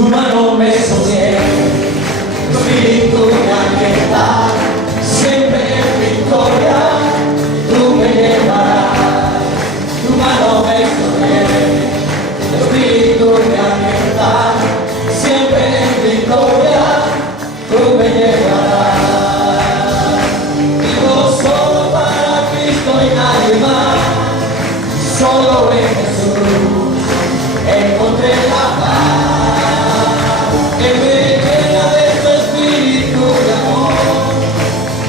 Tu mano me sostiene, tu espíritu me alienta, siempre en victoria, tú me llevarás. Tu mano me sostiene, tu espíritu me alienta, siempre en victoria, tú me llevarás. Vivo solo para Cristo y nadie más, solo en Jesús encontré la paz, que me llena de su espíritu de amor.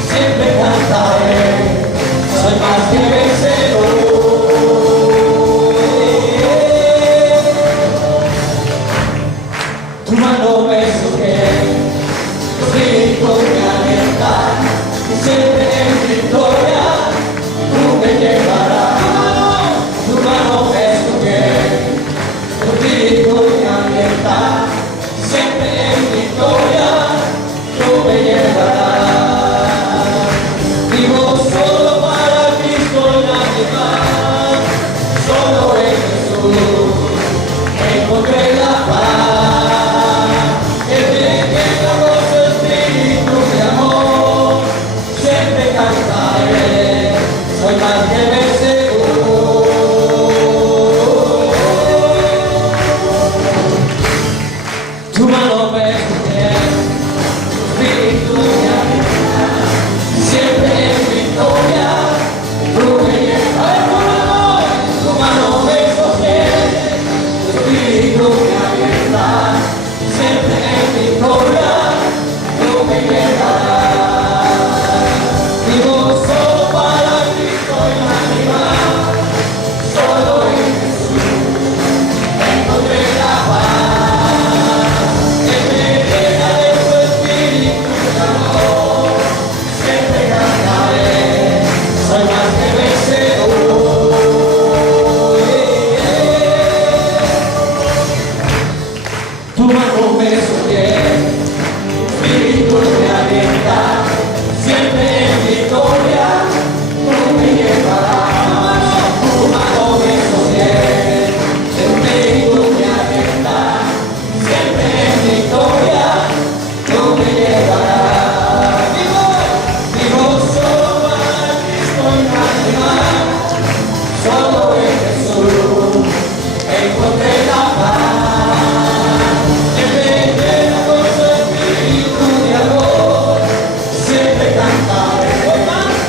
Siempre cantaré, soy más que vencedor. Tu mano me sostiene, tu espíritu me alienta, y siempre en victoria tú me llevarás. Tu mano me sostiene, tu espíritu me alienta, siempre en victoria tú me llevarás. Vivo solo para Cristo y nadie más, solo en Jesús encontré la paz, que me llena con su espíritu de amor. Siempre cantaré, soy más que vencedor. Tu mano me sostiene, tu espíritu me alienta, siempre en victoria tú me llevarás. Tu mano me sostiene, tu espíritu me alienta, siempre en victoria tú me llevarás. Vivo solo para Cristo y nadie más, solo en Jesús encontré la paz, que me llena de su espíritu de amor. Siempre cantaré, soy más que vencedor. Tu mano me sostiene, tu espíritu me alienta, siempre en victoria tú me llevarás. Tu mano me sostiene, tu espíritu me alienta, siempre en victoria tú me llevarás. Vivo solo para Cristo y nadie más, solo en Jesús encontré la paz, que me llena con su espíritu de amor. Siempre cantaré,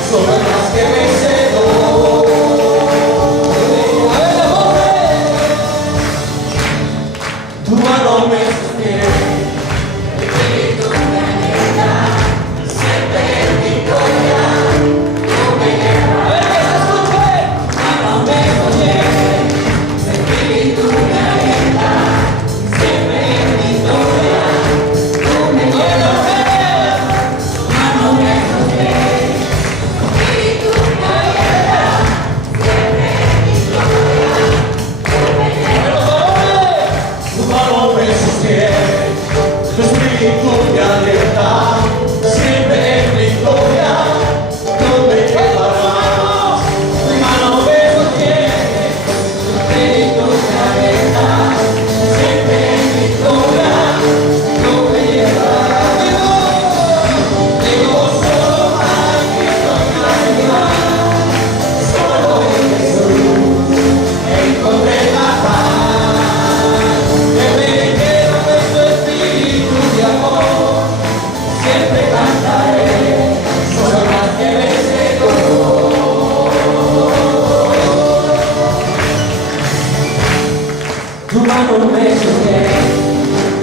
soy más que vencedor. Tu mano me sostiene, tu espíritu me alienta, siempre en victoria tú me llevarás. Tu mano me sostiene, tu espíritu me alienta, siempre en victoria tú me llevarás. Tu mano me sostiene, tu espíritu me alienta, siempre en victoria tú me llevarás. Tu mano me sostiene, tu espíritu me alienta, siempre en victoria tú me llevarás. Tu mano me sostiene, tu espíritu me alienta, siempre en victoria tú me llevarás. Vivo solo para Cristo y nadie más, solo en Jesús encontré la paz, que me llena de su espíritu de amor. Siempre cantaré, soy más que vencedor. Tu mano me sostiene,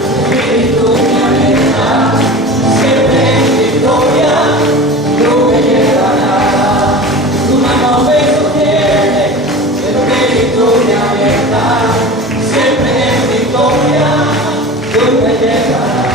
tu espíritu me alienta, siempre en victoria tú me llevarás. Tu mano me sostiene, tu espíritu me alienta, siempre en victoria tú me llevarás.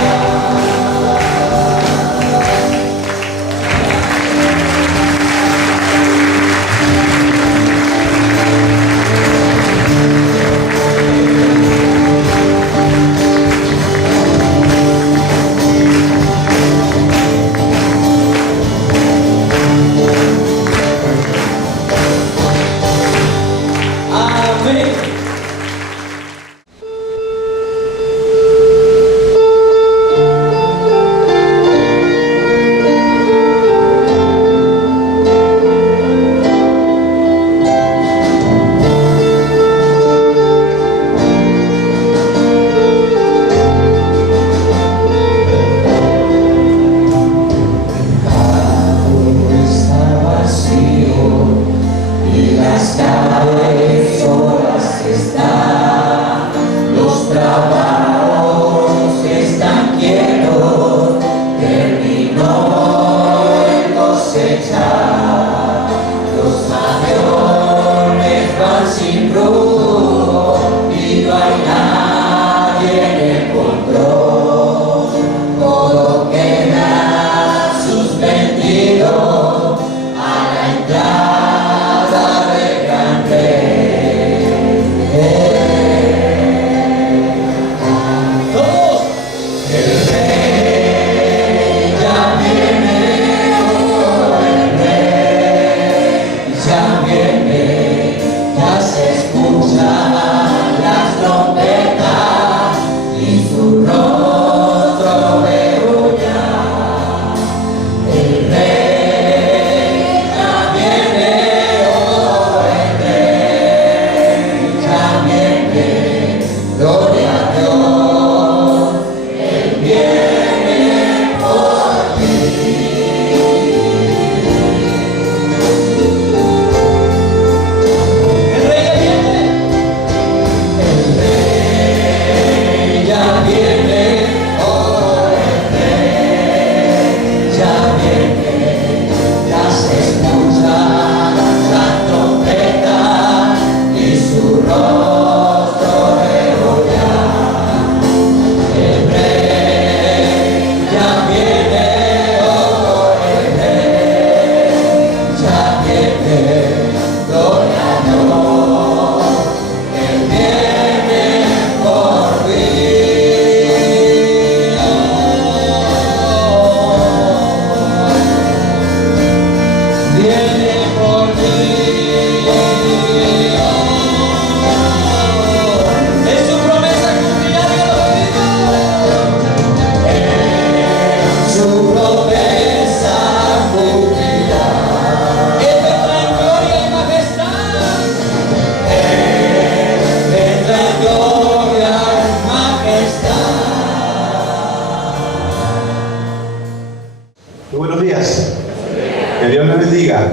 bendiga.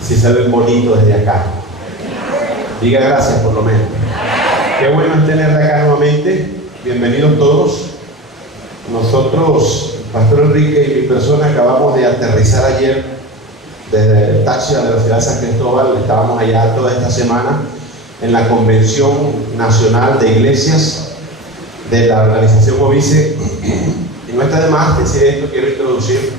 Si se ven bonitos desde acá. Diga gracias por lo menos. Qué bueno es tenerle acá nuevamente. Bienvenidos todos. Nosotros, Pastor Enrique y mi persona, acabamos de aterrizar ayer desde el taxi de la ciudad de San Cristóbal. Estábamos allá toda esta semana en la Convención Nacional de Iglesias de la organización OBICE. Y no está de más decir esto, quiero introducir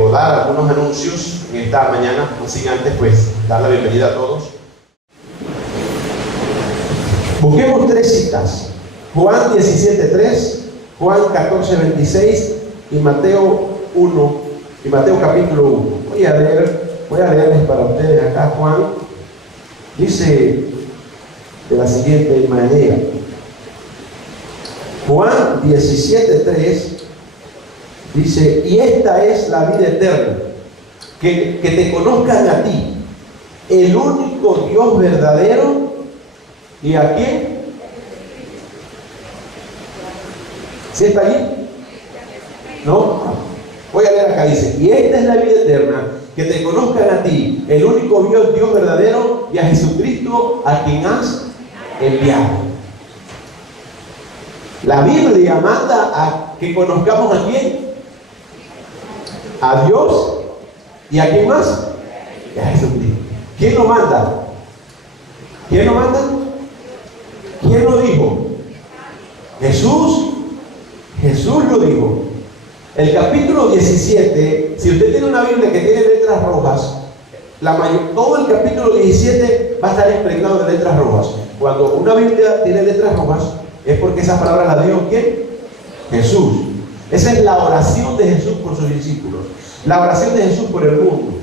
o dar algunos anuncios en esta mañana, no sin antes pues dar la bienvenida a todos. Busquemos tres citas: Juan 17:3, Juan 14:26 y Mateo 1 y Mateo capítulo 1. Voy a leerles para ustedes acá. Juan dice de la siguiente manera: Juan 17:3 dice: y esta es la vida eterna, que te conozcan a ti, el único Dios verdadero. ¿Y a quién? ¿Sí está allí? ¿No? Voy a leer acá, dice: y esta es la vida eterna, que te conozcan a ti, el único Dios verdadero, y a Jesucristo, a quien has enviado. La Biblia manda a que conozcamos a quién. A Dios. ¿Y a quién más? Y a Jesucristo. ¿Quién lo manda? ¿Quién lo manda? ¿Quién lo dijo? Jesús. Jesús lo dijo. El capítulo 17, si usted tiene una Biblia que tiene letras rojas, todo el capítulo 17 va a estar impregnado de letras rojas. Cuando una Biblia tiene letras rojas, es porque esa palabra la dio ¿quién? Jesús. Esa es la oración de Jesús por sus discípulos, la oración de Jesús por el mundo.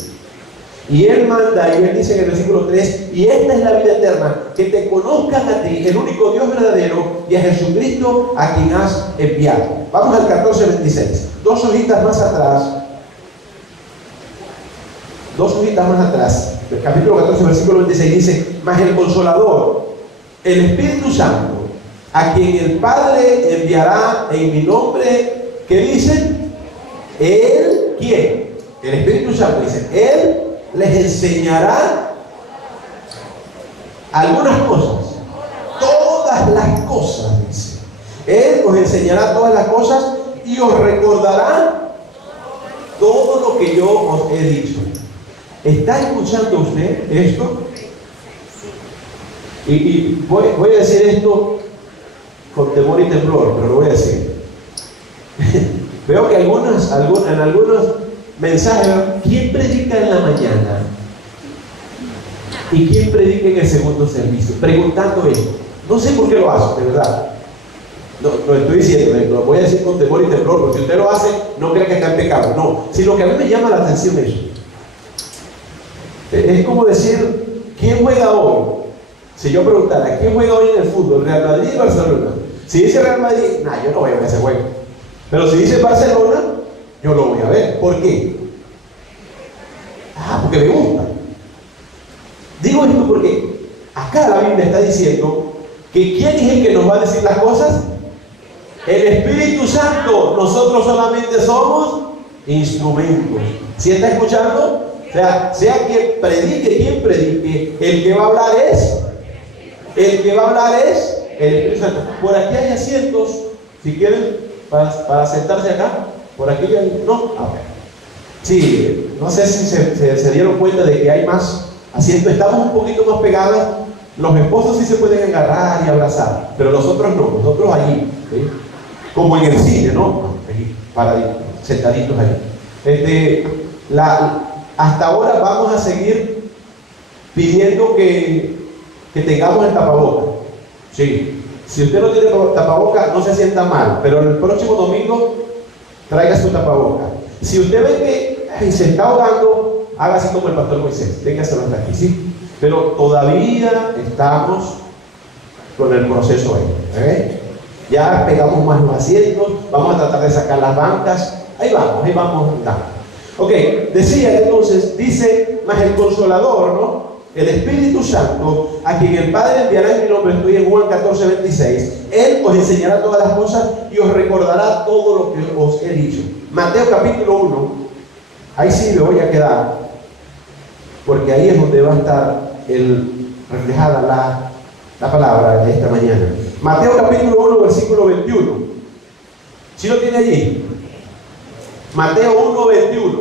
Y Él manda, y Él dice en el versículo 3: y esta es la vida eterna, que te conozcan a ti, el único Dios verdadero, y a Jesucristo, a quien has enviado. Vamos al 14:26. Dos hojitas más atrás, el capítulo 14, versículo 26 dice: mas el Consolador, el Espíritu Santo, a quien el Padre enviará en mi nombre, ¿qué dice? Él, ¿quién? El Espíritu Santo dice: Él les enseñará algunas cosas, todas las cosas, dice. Él os enseñará todas las cosas y os recordará todo lo que yo os he dicho. ¿Está escuchando usted esto? Y voy a decir esto con temor y temblor, pero lo voy a decir. Veo que en algunos mensajes, ¿quién predica en la mañana? ¿Y quién predica en el segundo servicio? Preguntando esto. No sé por qué lo hace, de verdad. No, lo estoy diciendo, lo voy a decir con temor y temblor, porque si usted lo hace, no crea que está en pecado. No, sino que a mí me llama la atención eso. Es como decir, ¿quién juega hoy? Si yo preguntara, ¿quién juega hoy en el fútbol? ¿Real Madrid y Barcelona? Si dice Real Madrid, yo no voy a ver ese juego. Pero si dice Barcelona, yo lo voy a ver. ¿Por qué? Porque me gusta. Digo esto porque acá la Biblia está diciendo que ¿quién es el que nos va a decir las cosas? El Espíritu Santo. Nosotros solamente somos instrumentos. ¿Sí está escuchando? O sea quien predique, el que va a hablar es el Espíritu Santo. Por aquí hay asientos, si quieren, para sentarse acá. Por aquí no. Sí, no sé si se dieron cuenta de que hay más asientos. Estamos un poquito más pegados. Los esposos sí se pueden agarrar y abrazar, pero los otros no. Nosotros allí, ¿sí? Como en el cine, ¿no? Sentaditos allí. Hasta ahora vamos a seguir pidiendo que tengamos el tapaboca. Sí. Si usted no tiene tapaboca, no se sienta mal, pero el próximo domingo traiga su tapaboca. Si usted ve que se está ahogando, haga así como el pastor Moisés, téngaselo hasta aquí, ¿sí? Pero todavía estamos con el proceso ahí. Ya pegamos más los asientos, vamos a tratar de sacar las bancas. Ahí vamos andando. Ok, decía entonces, dice: mas el Consolador, ¿no? El Espíritu Santo, a quien el Padre enviará en mi nombre, estoy en Juan 14:26. Él os enseñará todas las cosas y os recordará todo lo que os he dicho. Mateo capítulo 1, Ahí sí me voy a quedar, porque ahí es donde va a estar reflejada la palabra de esta mañana. Mateo capítulo 1, versículo 21. ¿Sí lo tiene allí? Mateo 1, 21.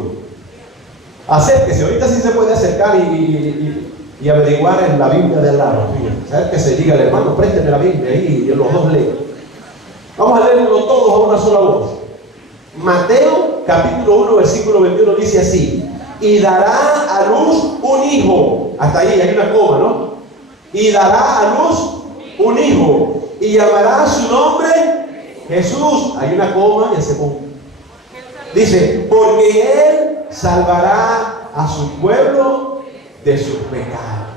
Acérquese, ahorita sí se puede acercar y averiguar en la Biblia de al lado. Acérquese, diga al hermano, présteme la Biblia ahí y los dos leen. Vamos a leerlo todos a una sola voz. Mateo capítulo 1, versículo 21 dice así: y dará a luz un hijo. Hasta ahí hay una coma, ¿no? Y dará a luz un hijo, y llamará su nombre Jesús. Hay una coma y el segundo. Dice, porque él salvará a su pueblo de sus pecados.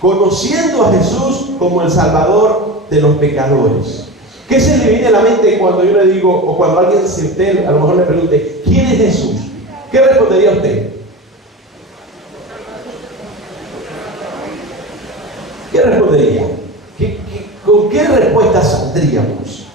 Conociendo a Jesús como el Salvador de los pecadores. ¿Qué se le viene a la mente cuando yo le digo, o cuando alguien se usted a lo mejor le pregunte, ¿quién es Jesús? ¿Qué respondería usted? ¿Qué respondería? ¿Con qué respuesta saldríamos?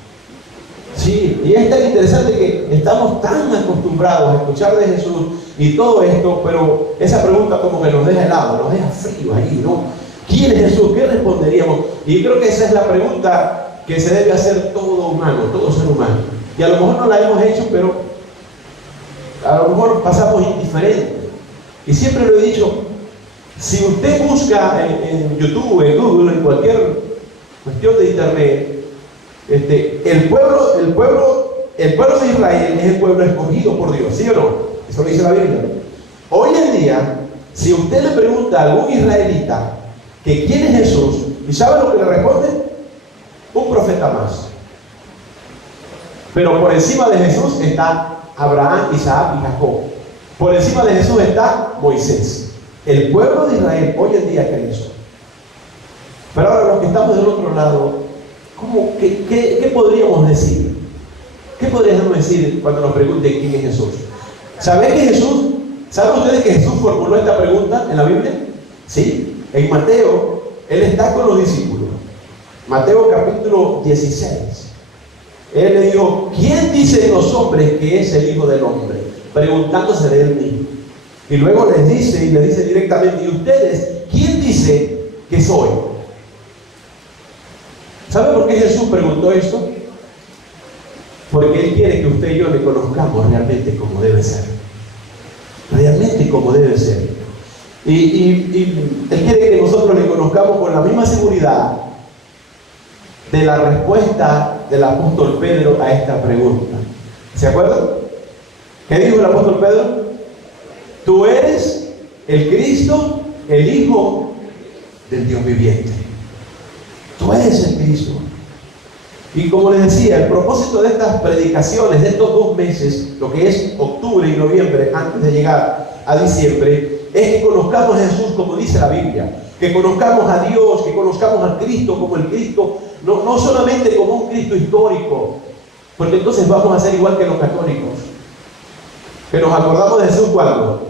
Sí, y es tan interesante que estamos tan acostumbrados a escuchar de Jesús y todo esto, pero esa pregunta como que nos deja helado, nos deja frío ahí, ¿no? ¿Quién es Jesús? ¿Qué responderíamos? Y creo que esa es la pregunta que se debe hacer todo humano, todo ser humano. Y a lo mejor no la hemos hecho, pero a lo mejor pasamos indiferente. Y siempre lo he dicho, si usted busca en YouTube, en Google, en cualquier cuestión de internet, el pueblo de Israel es el pueblo escogido por Dios, ¿sí o no? Eso lo dice la Biblia. Hoy en día, si usted le pregunta a algún israelita que quién es Jesús, ¿y sabe lo que le responde? Un profeta más. Pero por encima de Jesús está Abraham, Isaac y Jacob. Por encima de Jesús está Moisés. El pueblo de Israel hoy en día cree eso. Pero ahora los que estamos del otro lado, ¿qué podríamos decir? ¿Qué podríamos decir cuando nos pregunten quién es Jesús? ¿Saben ustedes que Jesús formuló esta pregunta en la Biblia? Sí, en Mateo, él está con los discípulos. Mateo capítulo 16. Él le dijo, ¿quién dicen los hombres que es el Hijo del Hombre? Preguntándose de él mismo. Y luego les dice directamente, ¿y ustedes quién dice que soy? ¿Sabe por qué Jesús preguntó esto? Porque Él quiere que usted y yo le conozcamos realmente como debe ser. Realmente como debe ser. Y Él quiere que nosotros le conozcamos con la misma seguridad de la respuesta del apóstol Pedro a esta pregunta. ¿Se acuerdan? ¿Qué dijo el apóstol Pedro? Tú eres el Cristo, el Hijo del Dios viviente. Tú eres el Cristo. Y como les decía, el propósito de estas predicaciones, de estos 2 meses, lo que es octubre y noviembre, antes de llegar a diciembre, es que conozcamos a Jesús como dice la Biblia, que conozcamos a Dios, que conozcamos a Cristo como el Cristo, no solamente como un Cristo histórico, porque entonces vamos a ser igual que los católicos, que nos acordamos de Jesús cuando,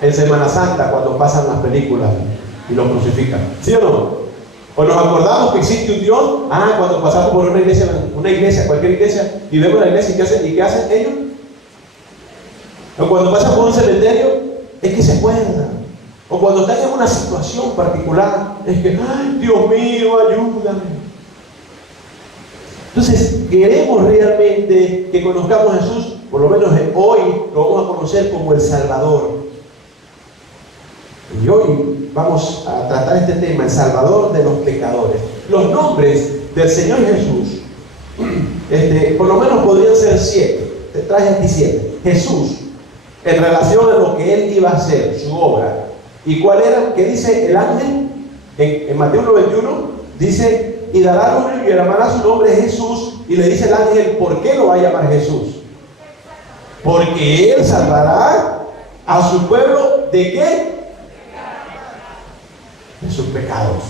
en Semana Santa, cuando pasan las películas y lo crucifican, ¿sí o no? O nos acordamos que existe un Dios, cuando pasamos por una iglesia, cualquier iglesia, y vemos la iglesia y ¿qué hacen ellos? O cuando pasan por un cementerio, es que se acuerdan. O cuando están en una situación particular, es que, ¡ay, Dios mío, ayúdame! Entonces, queremos realmente que conozcamos a Jesús, por lo menos hoy lo vamos a conocer como el Salvador. Y hoy vamos a tratar este tema, el Salvador de los pecadores. Los nombres del Señor Jesús, por lo menos podrían ser 7. Te traje aquí 7. Jesús, en relación a lo que Él iba a hacer, su obra. ¿Y cuál era? ¿Qué dice el ángel? En Mateo 1:21 dice, y dará un niño y llamará su nombre Jesús. Y le dice el ángel, ¿por qué lo va a llamar Jesús? Porque Él salvará a su pueblo, ¿de qué? De sus pecados.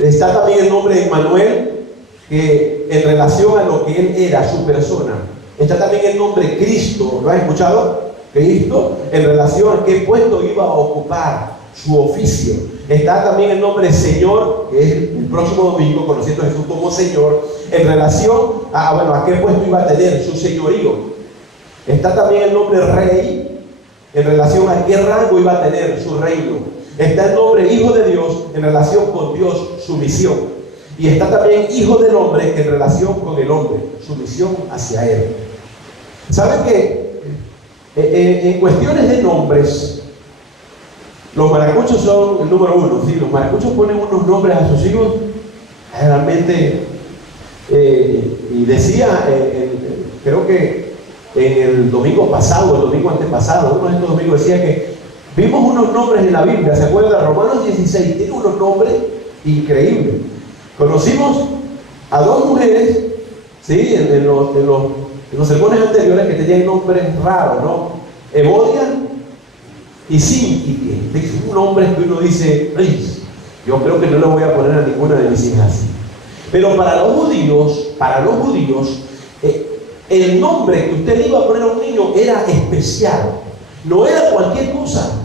Está también el nombre de Emmanuel, que en relación a lo que Él era, su persona. Está también el nombre Cristo, ¿lo has escuchado? Cristo, en relación a qué puesto iba a ocupar, su oficio. Está también el nombre Señor, que es el próximo domingo, conociendo a Jesús como Señor, en relación a qué puesto iba a tener, su señorío. Está también el nombre rey, en relación a qué rango iba a tener su reino. Está el nombre hijo de Dios, en relación con Dios, su misión. Y está también hijo del hombre, en relación con el hombre, su misión hacia él. ¿Saben que en cuestiones de nombres, los maracuchos son el número uno? ¿Sí? Los maracuchos ponen unos nombres a sus hijos realmente, y decía, creo que en el domingo pasado, el domingo antepasado, uno de estos domingos decía que vimos unos nombres en la Biblia. ¿Se acuerdan? Romanos 16 tiene unos nombres increíbles. Conocimos a dos mujeres, ¿sí? en los sermones anteriores, que tenían nombres raros, ¿no? Evodia y Síntique. Un nombre que uno dice, yo creo que no le voy a poner a ninguna de mis hijas así. Pero para los judíos, el nombre que usted le iba a poner a un niño era especial, no era cualquier cosa.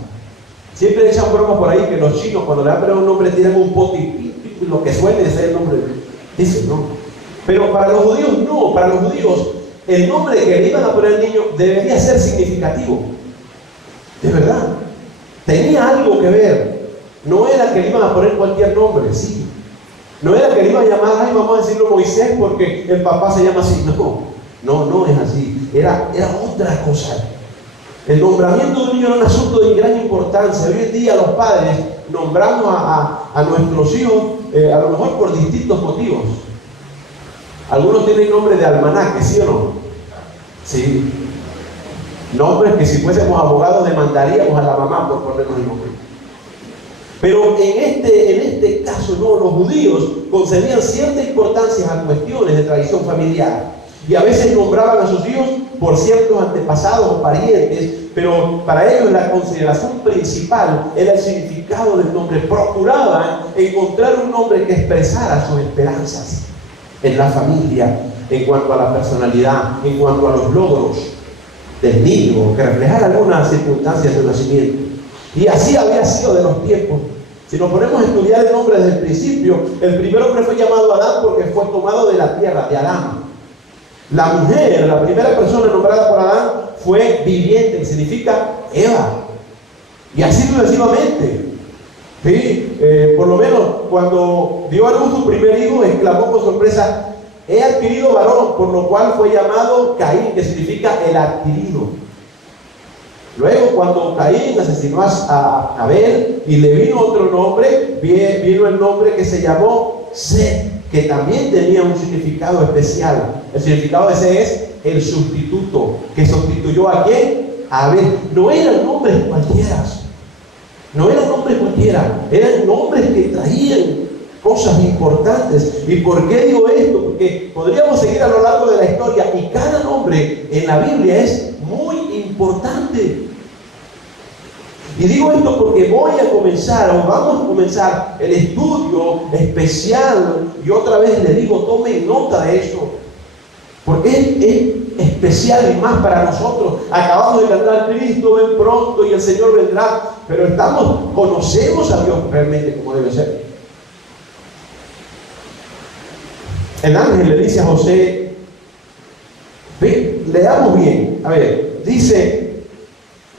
Siempre echan bromas por ahí que los chinos, cuando le van a poner un nombre, tiran un pote y lo que suele ser el nombre, dicen, ¿no? Pero para los judíos no. Para los judíos el nombre que le iban a poner al niño debería ser significativo, de verdad, tenía algo que ver. No era que le iban a poner cualquier nombre, sí. No era que le iban a llamar, ay, vamos a decirlo Moisés porque el papá se llama así. No es así. Era otra cosa. El nombramiento de un niño era un asunto de gran importancia. Hoy en día los padres nombramos a nuestros hijos, a lo mejor por distintos motivos. Algunos tienen nombre de almanaque, ¿sí o no? Sí. Nombres que si fuésemos abogados demandaríamos a la mamá por ponernos el nombre. Pero en este caso no, los judíos concedían cierta importancia a cuestiones de tradición familiar. Y a veces nombraban a sus hijos por ciertos antepasados o parientes, pero para ellos la consideración principal era el significado del nombre. Procuraban encontrar un nombre que expresara sus esperanzas en la familia, en cuanto a la personalidad, en cuanto a los logros del niño, que reflejara algunas circunstancias de nacimiento. Y así había sido de los tiempos. Si nos ponemos a estudiar el nombre desde el principio, el primer hombre fue llamado Adán porque fue tomado de la tierra, de Adán. La mujer, la primera persona nombrada por Adán, fue viviente, que significa Eva. Y así sucesivamente. ¿Sí? Por lo menos cuando dio a luz su primer hijo, exclamó con sorpresa: he adquirido varón, por lo cual fue llamado Caín, que significa el adquirido. Luego, cuando Caín asesinó a Abel y le vino otro nombre, vino el nombre que se llamó Set, que también tenía un significado especial. El significado de ese es el sustituto, que sustituyó ¿a quién? A Abel. No eran nombres cualquiera. No eran nombres cualquiera. Eran nombres que traían cosas importantes. ¿Y por qué digo esto? Porque podríamos seguir a lo largo de la historia y cada nombre en la Biblia es muy importante. Y digo esto porque vamos a comenzar el estudio especial, y otra vez le digo, tomen nota de eso, porque es especial y más para nosotros. Acabamos de cantar Cristo ven pronto y el Señor vendrá, pero conocemos a Dios realmente como debe ser. El ángel le dice a José, leamos bien, a ver, dice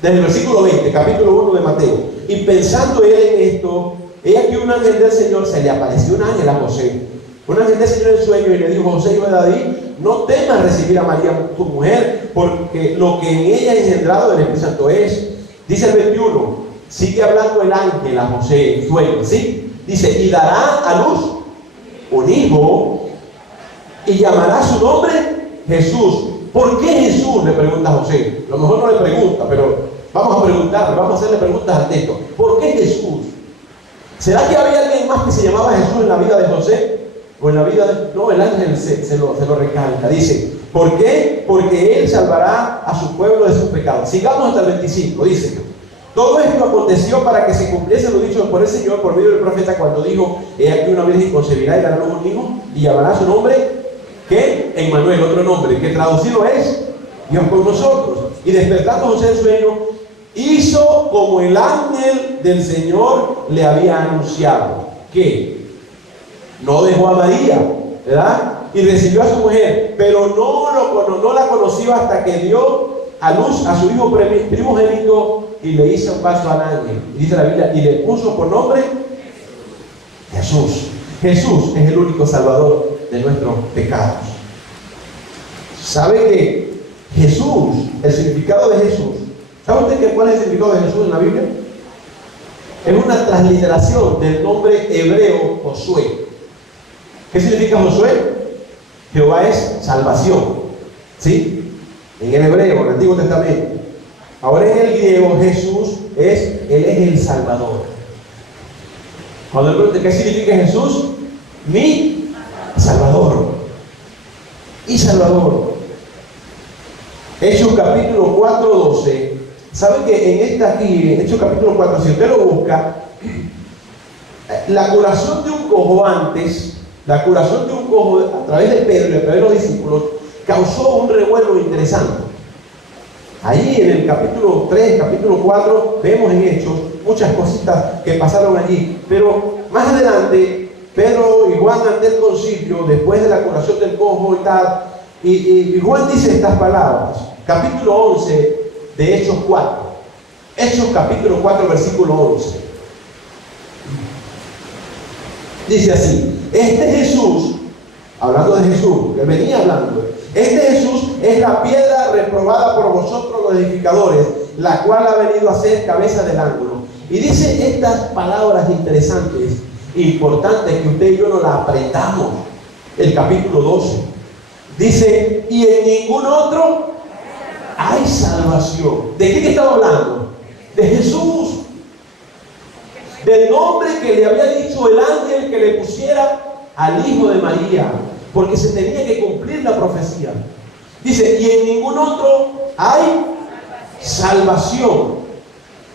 desde el versículo 20, capítulo 1 de Mateo: y pensando él en esto, he aquí un ángel del Señor, se le apareció un ángel a José, un ángel del Señor en sueño, y le dijo: José, hijo de David, no temas recibir a María tu mujer, porque lo que en ella ha engendrado del Espíritu Santo es. Dice el 21, sigue hablando el ángel a José en sueño, ¿sí? Dice: y dará a luz un hijo, y llamará su nombre Jesús. ¿Por qué Jesús?, le pregunta a José. A lo mejor no le pregunta, pero vamos a preguntarle, vamos a hacerle preguntas al texto. ¿Por qué Jesús? ¿Será que había alguien más que se llamaba Jesús en la vida de José? ¿O en la vida de...? No, el ángel se lo recalca. Dice: ¿por qué? Porque él salvará a su pueblo de sus pecados. Sigamos hasta el 25, dice: todo esto aconteció para que se cumpliese lo dicho por el Señor por medio del profeta, cuando dijo: he aquí una virgen concebirá y dará a luz un hijo, y llamará su nombre, ¿qué? Emmanuel, otro nombre, que traducido es Dios con nosotros. Y despertando José del sueño, hizo como el ángel del Señor le había anunciado. ¿Qué? No dejó a María, ¿verdad? Y recibió a su mujer, pero no la conoció hasta que dio a luz a su hijo primogénito y le hizo un vaso al ángel. Y dice la Biblia, y le puso por nombre Jesús. Jesús es el único salvador de nuestros pecados. ¿Sabe que Jesús, el significado de Jesús, ¿sabe usted cuál es el significado de Jesús en la Biblia? Es una transliteración del nombre hebreo Josué. ¿Qué significa Josué? Jehová es salvación. ¿Sí? En el hebreo, en el Antiguo Testamento. Ahora en el griego, Jesús Él es el Salvador. Cuando le pregunto, ¿qué significa Jesús? Mi Salvador. Y Salvador. Hechos capítulo 4:12. ¿Saben que en esta aquí, en Hechos capítulo 4, si usted lo busca, la curación de un cojo antes, la curación de un cojo a través de Pedro y a través de los discípulos, causó un revuelo interesante. Allí en el capítulo 3, capítulo 4, vemos en Hechos muchas cositas que pasaron allí. Pero más adelante, Pedro y Juan ante el concilio, después de la curación del cojo y tal, y Juan dice estas palabras, capítulo 11 de Hechos 4. Hechos capítulo 4, versículo 11. Dice así, este Jesús, hablando de Jesús, que venía hablando, este Jesús es la piedra reprobada por vosotros los edificadores, la cual ha venido a ser cabeza del ángulo. Y dice estas palabras interesantes, importantes, que usted y yo no las aprendamos. El capítulo 12. Dice, y en ningún otro hay salvación. ¿De quién estaba hablando? De Jesús. Del nombre que le había dicho el ángel que le pusiera al hijo de María, porque se tenía que cumplir la profecía. Dice, y en ningún otro hay salvación,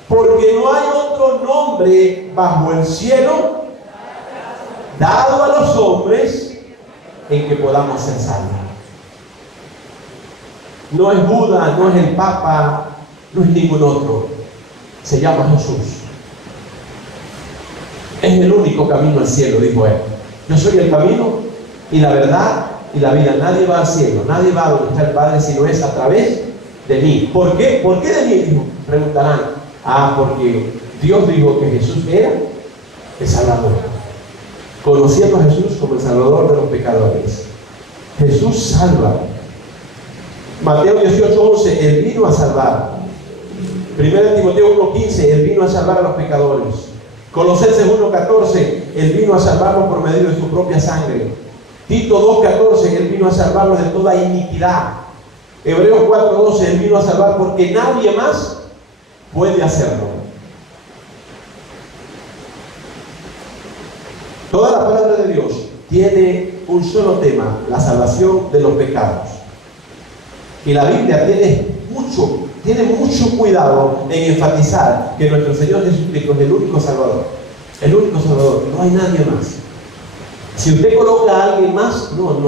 porque no hay otro nombre bajo el cielo dado a los hombres en que podamos ser salvos. No es Buda, no es el Papa, no es ningún otro. Se llama Jesús. Es el único camino al cielo, dijo él. Yo soy el camino y la verdad y la vida. Nadie va al cielo, nadie va a donde está el Padre si no es a través de mí. ¿Por qué? ¿Por qué de mí? Dijo. Preguntarán. Porque Dios dijo que Jesús era el Salvador. Conociendo a Jesús como el Salvador de los pecadores. Jesús salva. Mateo 18:11, Él vino a salvar. 1 Timoteo 1:15, Él vino a salvar a los pecadores. Colosenses 1:14, Él vino a salvarlos por medio de su propia sangre. Tito 2:14, Él vino a salvarlos de toda iniquidad. Hebreos 4:12, Él vino a salvar porque nadie más puede hacerlo. Toda la palabra de Dios tiene un solo tema, la salvación de los pecados. Y la Biblia tiene mucho cuidado en enfatizar que nuestro Señor Jesucristo es el único Salvador. El único Salvador, no hay nadie más. Si usted coloca a alguien más, no es.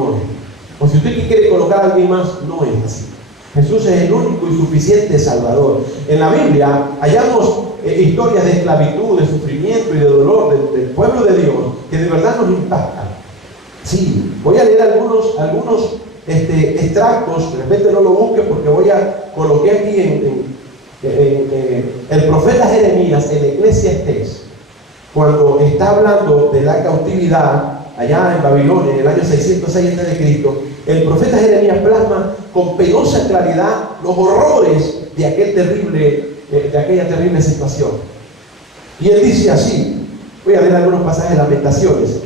O si usted quiere colocar a alguien más, no es así. Jesús es el único y suficiente Salvador. En la Biblia hallamos historias de esclavitud, de sufrimiento y de dolor del pueblo de Dios que de verdad nos impactan. Sí, voy a leer algunos extractos, de repente no lo busque porque coloqué aquí en el profeta Jeremías, en Eclesiastés, cuando está hablando de la cautividad allá en Babilonia, en el año 606 a.C., el profeta Jeremías plasma con penosa claridad los horrores de aquella terrible situación. Y él dice así, voy a leer algunos pasajes de Lamentaciones.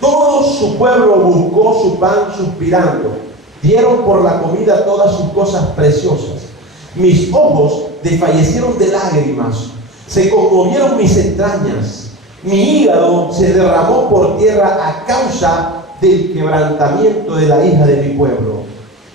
Todo su pueblo buscó su pan suspirando, dieron por la comida todas sus cosas preciosas. Mis ojos desfallecieron de lágrimas, se conmovieron mis entrañas. Mi hígado se derramó por tierra a causa del quebrantamiento de la hija de mi pueblo.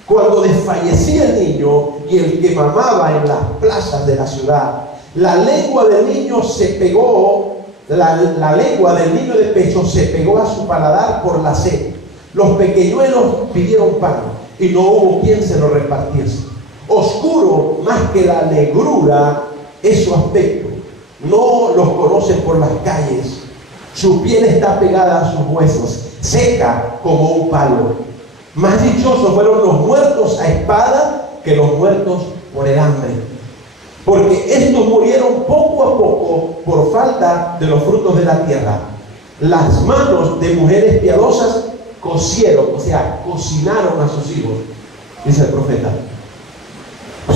Cuando desfallecía el niño y el que mamaba en las plazas de la ciudad, la lengua del niño se pegó, la lengua del niño de pecho se pegó a su paladar por la sed. Los pequeñuelos pidieron pan y no hubo quien se lo repartiese. Oscuro más que la negrura es su aspecto. No los conocen por las calles. Su piel está pegada a sus huesos, seca como un palo. Más dichosos fueron los muertos a espada que los muertos por el hambre. Porque estos murieron poco a poco por falta de los frutos de la tierra. Las manos de mujeres piadosas cocieron, o sea, cocinaron a sus hijos, dice el profeta.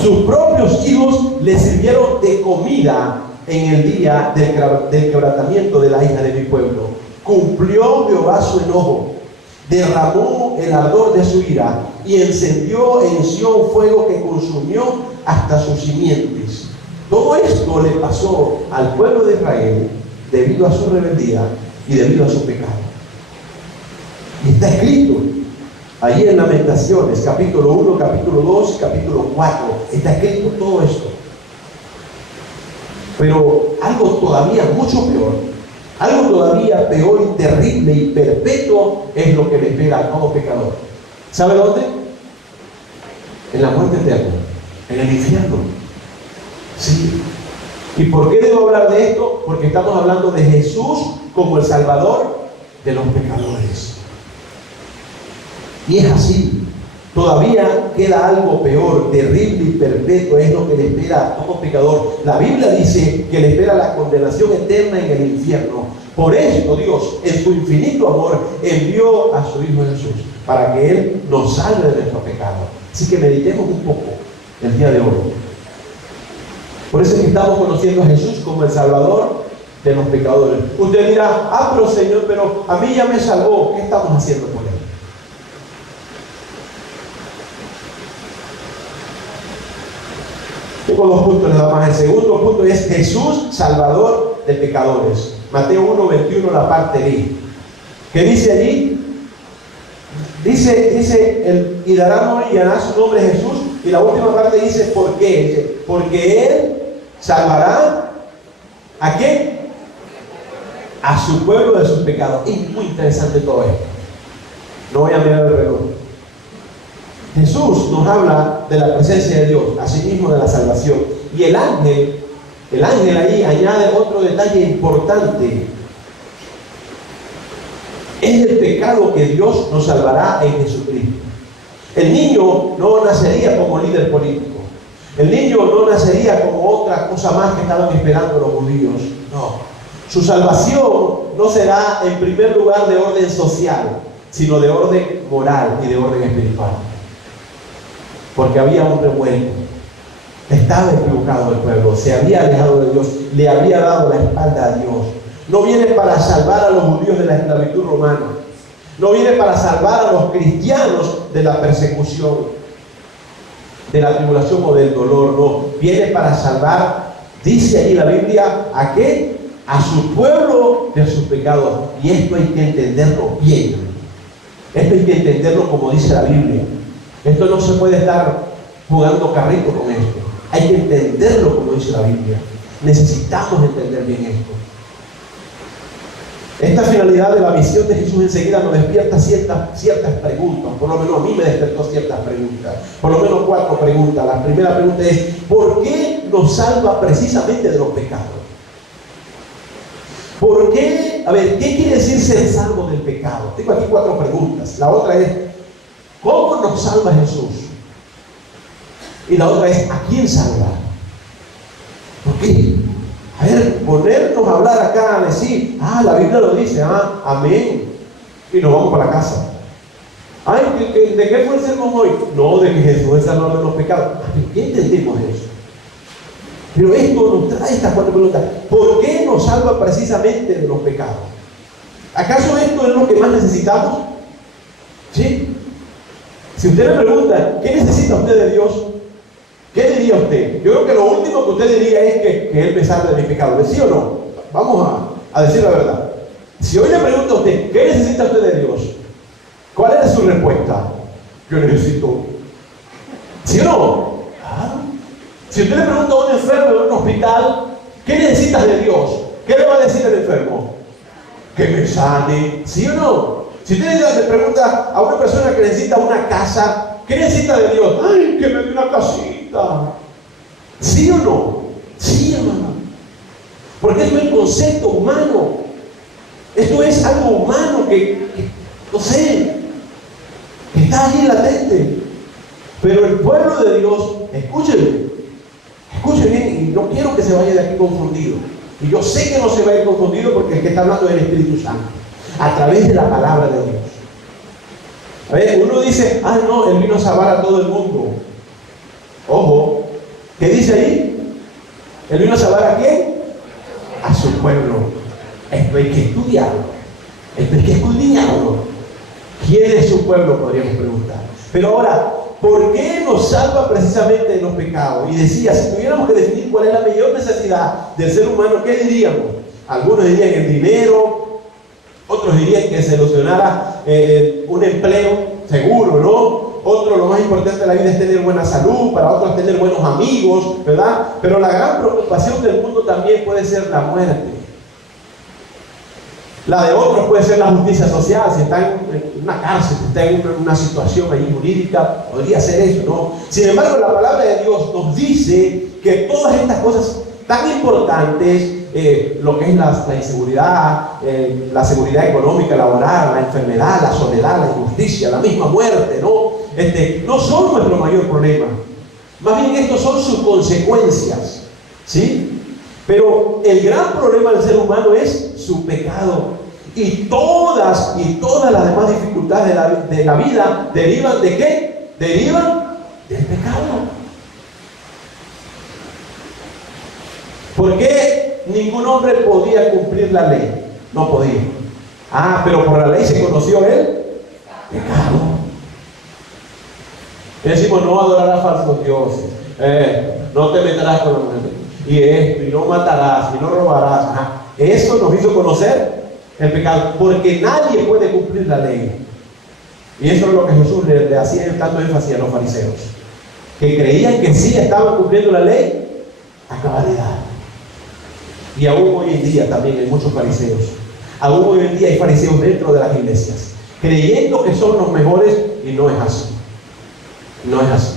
Sus propios hijos les sirvieron de comida en el día del quebrantamiento de la hija de mi pueblo. Cumplió Jehová su enojo, derramó el ardor de su ira y encendió en Sión fuego que consumió hasta sus simientes. Todo esto le pasó al pueblo de Israel debido a su rebeldía y debido a su pecado. Y está escrito allí en Lamentaciones, capítulo 1, capítulo 2, capítulo 4. Está escrito todo esto. Pero algo todavía mucho peor, algo todavía peor y terrible y perpetuo es lo que le espera a todo pecador. ¿Sabe dónde? En la muerte eterna, en el infierno. Sí. ¿Y por qué debo hablar de esto? Porque estamos hablando de Jesús como el Salvador de los pecadores. Y es así. Todavía queda algo peor, terrible y perpetuo, es lo que le espera a todo pecador. La Biblia dice que le espera la condenación eterna en el infierno. Por esto Dios, en su infinito amor, envió a su Hijo Jesús, para que Él nos salve de nuestro pecado. Así que meditemos un poco el día de hoy. Por eso es que estamos conociendo a Jesús como el Salvador de los pecadores. Usted dirá, pero Señor, pero a mí ya me salvó. ¿Qué estamos haciendo por Él? Tengo dos puntos nada más. El segundo punto es Jesús, Salvador de pecadores. Mateo 1:21, la parte B. ¿Qué dice allí? Dice y dará nombre y hará su nombre Jesús. Y la última parte dice, ¿por qué? Dice, porque Él salvará ¿a qué? A su pueblo de sus pecados. Es muy interesante todo esto. No voy a mirar alrededor. Jesús nos habla de la presencia de Dios, asimismo de la salvación. Y el ángel ahí añade otro detalle importante. Es el pecado que Dios nos salvará en Jesucristo. El niño no nacería como líder político. El niño no nacería como otra cosa más que estaban esperando los judíos. No. Su salvación no será en primer lugar de orden social, sino de orden moral y de orden espiritual. Porque había un revuelto. Estaba equivocado el pueblo, se había alejado de Dios, le había dado la espalda a Dios. No viene para salvar a los judíos de la esclavitud romana. No viene para salvar a los cristianos de la persecución, de la tribulación o del dolor. No, viene para salvar, dice allí la Biblia, ¿a qué? A su pueblo de sus pecados. Y esto hay que entenderlo bien. Esto hay que entenderlo como dice la Biblia. Esto no se puede estar jugando carrito con esto. Hay que entenderlo como dice la Biblia. Necesitamos entender bien esto. Esta finalidad de la misión de Jesús enseguida nos despierta ciertas preguntas. Por lo menos a mí me despertó ciertas preguntas. Por lo menos 4 preguntas. La primera pregunta es, ¿por qué nos salva precisamente de los pecados? ¿Por qué? A ver, ¿qué quiere decir ser salvo del pecado? Tengo aquí 4 preguntas. La otra es, ¿cómo nos salva Jesús? Y la otra es, ¿a quién salva? ¿Por qué? A ver, ponernos a hablar acá, a decir, la Biblia lo dice, amén. Y nos vamos para la casa. ¿De qué fue el sermón hoy? No, de que Jesús es salvador de los pecados. ¿Qué entendemos eso? Pero esto nos trae estas 4 preguntas. ¿Por qué nos salva precisamente de los pecados? ¿Acaso esto es lo que más necesitamos? ¿Sí? Si usted me pregunta, ¿qué necesita usted de Dios? ¿Qué diría usted? Yo creo que lo último que usted diría es que Él me salve de mis pecados. ¿Sí o no? Vamos a decir la verdad. Si hoy le pregunto a usted, ¿qué necesita usted de Dios? ¿Cuál es su respuesta? Yo necesito. ¿Sí o no? Si usted le pregunta a un enfermo en un hospital, ¿qué necesitas de Dios? ¿Qué le va a decir el enfermo? Que me sane. ¿Sí o no? Si usted le pregunta a una persona que necesita una casa, ¿qué necesita de Dios? Que me dé una casita. ¿Sí o no? Sí, hermano. Porque esto es un concepto humano. Esto es algo humano que no sé, que está allí latente. Pero el pueblo de Dios, escúchenme, escuche bien, y no quiero que se vaya de aquí confundido. Y yo sé que no se va a ir confundido porque el que está hablando es el Espíritu Santo, a través de la palabra de Dios. A ver, uno dice, ah, no, Él vino a salvar a todo el mundo. Ojo, ¿qué dice ahí? ¿Él vino a salvar a quién? A su pueblo. Esto hay que estudiarlo. Esto hay que estudiarlo. ¿Quién es su pueblo? Podríamos preguntar. Pero ahora, ¿por qué nos salva precisamente de los pecados? Y decía, si tuviéramos que definir cuál es la mayor necesidad del ser humano, ¿qué diríamos? Algunos dirían el dinero, otros dirían que se solucionara un empleo seguro, ¿no? Otro, lo más importante de la vida es tener buena salud, para otros tener buenos amigos, ¿verdad? Pero la gran preocupación del mundo también puede ser la muerte. La de otros puede ser la justicia social. Si está en una cárcel, si está en una situación ahí jurídica, podría ser eso, ¿no? Sin embargo, la palabra de Dios nos dice que todas estas cosas tan importantes, lo que es la inseguridad, la seguridad económica, laboral, la enfermedad, la soledad, la injusticia, la misma muerte, ¿no? No son nuestro mayor problema. Más bien estos son sus consecuencias, ¿sí? Pero el gran problema del ser humano es su pecado. Y todas las demás dificultades de la vida derivan ¿de qué? Derivan del pecado. ¿Por qué ningún hombre podía cumplir la ley? No podía. Ah, pero por la ley se conoció el pecado. Y decimos, no adorarás falsos dioses, no te meterás con la mujer, y esto, y no matarás, y no robarás. Eso nos hizo conocer el pecado, porque nadie puede cumplir la ley. Y eso es lo que Jesús le hacía tanto énfasis a los fariseos, que creían que sí estaban cumpliendo la ley a cabalidad. Y aún hoy en día también hay muchos fariseos. Aún hoy en día hay fariseos dentro de las iglesias, creyendo que son los mejores, y no es así. No es así.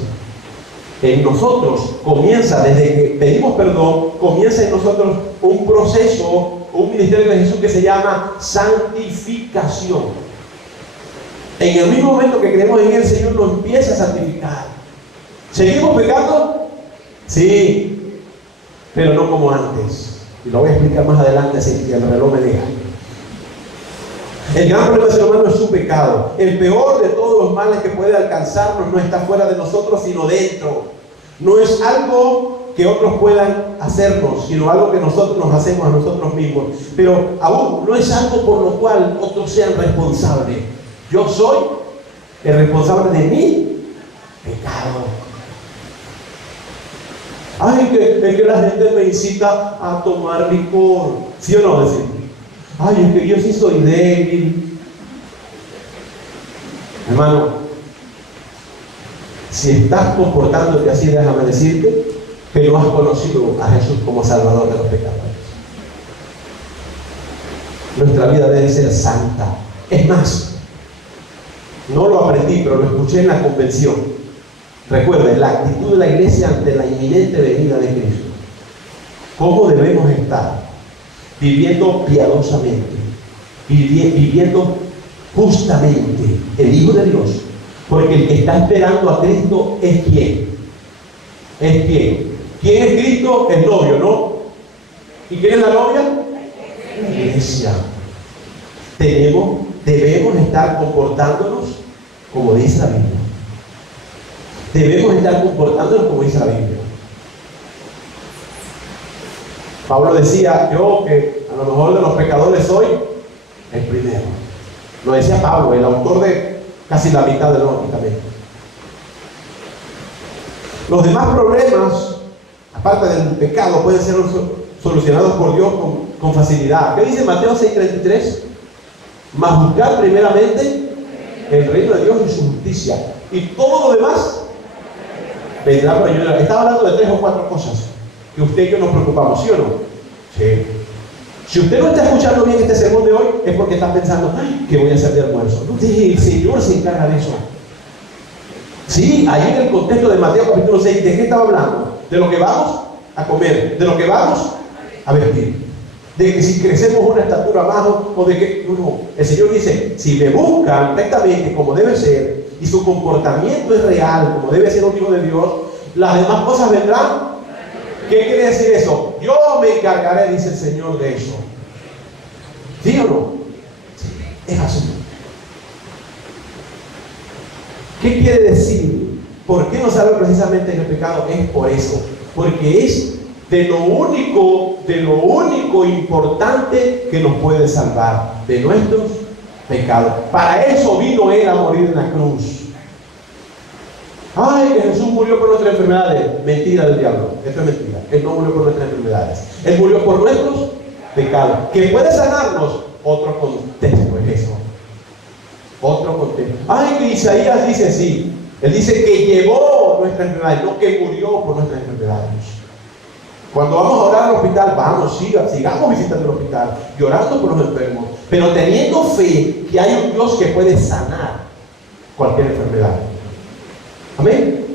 En nosotros comienza, desde que pedimos perdón, comienza en nosotros un proceso, un ministerio de Jesús que se llama santificación. En el mismo momento que creemos en Él, el Señor nos empieza a santificar. ¿Seguimos pecando? Sí, pero no como antes. Y lo voy a explicar más adelante si el reloj me deja. El gran problema del ser humano es su pecado. El peor de todos los males que puede alcanzarnos no está fuera de nosotros, sino dentro. No es algo que otros puedan hacernos, sino algo que nosotros nos hacemos a nosotros mismos. Pero aún no es algo por lo cual otros sean responsables. Yo soy el responsable de mi pecado. Ay, que la gente me incita a tomar licor. ¿Sí o no? Decir, ay, es que yo sí soy débil. Hermano, si estás comportándote así, déjame decirte que no has conocido a Jesús como Salvador de los pecadores. Nuestra vida debe ser santa. Es más, no lo aprendí, pero lo escuché en la convención. Recuerden, la actitud de la iglesia ante la inminente venida de Cristo. ¿Cómo debemos estar? Viviendo piadosamente, viviendo justamente el Hijo de Dios. Porque el que está esperando a Cristo es ¿quién? ¿Es quién? ¿Quién es Cristo? El novio, ¿no? ¿Y quién es la novia? La iglesia. Debemos estar comportándonos como dice la Biblia. Debemos estar comportándonos como dice la Biblia. Pablo decía, yo que a lo mejor de los pecadores soy el primero. Lo decía Pablo, el autor de casi la mitad del Nuevo Testamento. Los demás problemas, aparte del pecado, pueden ser solucionados por Dios con facilidad. ¿Qué dice Mateo 6:33? Mas buscar primeramente el reino de Dios y su justicia, y todo lo demás vendrá por ayuda. Estaba hablando de 3 o 4 cosas que usted y yo nos preocupamos, ¿sí o no? Sí. Si usted no está escuchando bien este sermón de hoy, es porque está pensando, ay, ¿qué voy a hacer de almuerzo? No, el Señor se encarga de eso. Sí, ahí en el contexto de Mateo capítulo 6, ¿de qué estaba hablando? De lo que vamos a comer, de lo que vamos a vestir, de que si crecemos una estatura abajo, o de que, no, el Señor dice, si me buscan rectamente como debe ser, y su comportamiento es real, como debe ser un hijo de Dios, las demás cosas vendrán ¿Qué quiere decir eso? Yo me encargaré, dice el Señor, de eso. ¿Sí o no? Sí, es así. ¿Qué quiere decir? ¿Por qué nos salva precisamente en el pecado? Es por eso. Porque es de lo único importante que nos puede salvar, de nuestros pecados. Para eso vino Él a morir en la cruz. Ay, que Jesús murió por nuestras enfermedades. Mentira del diablo. Esto es mentira. Él no murió por nuestras enfermedades. Él murió por nuestros pecados. ¿Que puede sanarnos? Otro contexto es eso. Otro contexto. Ay, que Isaías dice sí. Él dice que llevó nuestras enfermedades, no que murió por nuestras enfermedades. Cuando vamos a orar al hospital, vamos, sigamos visitando el hospital, llorando por los enfermos, pero teniendo fe que hay un Dios que puede sanar cualquier enfermedad. Amén.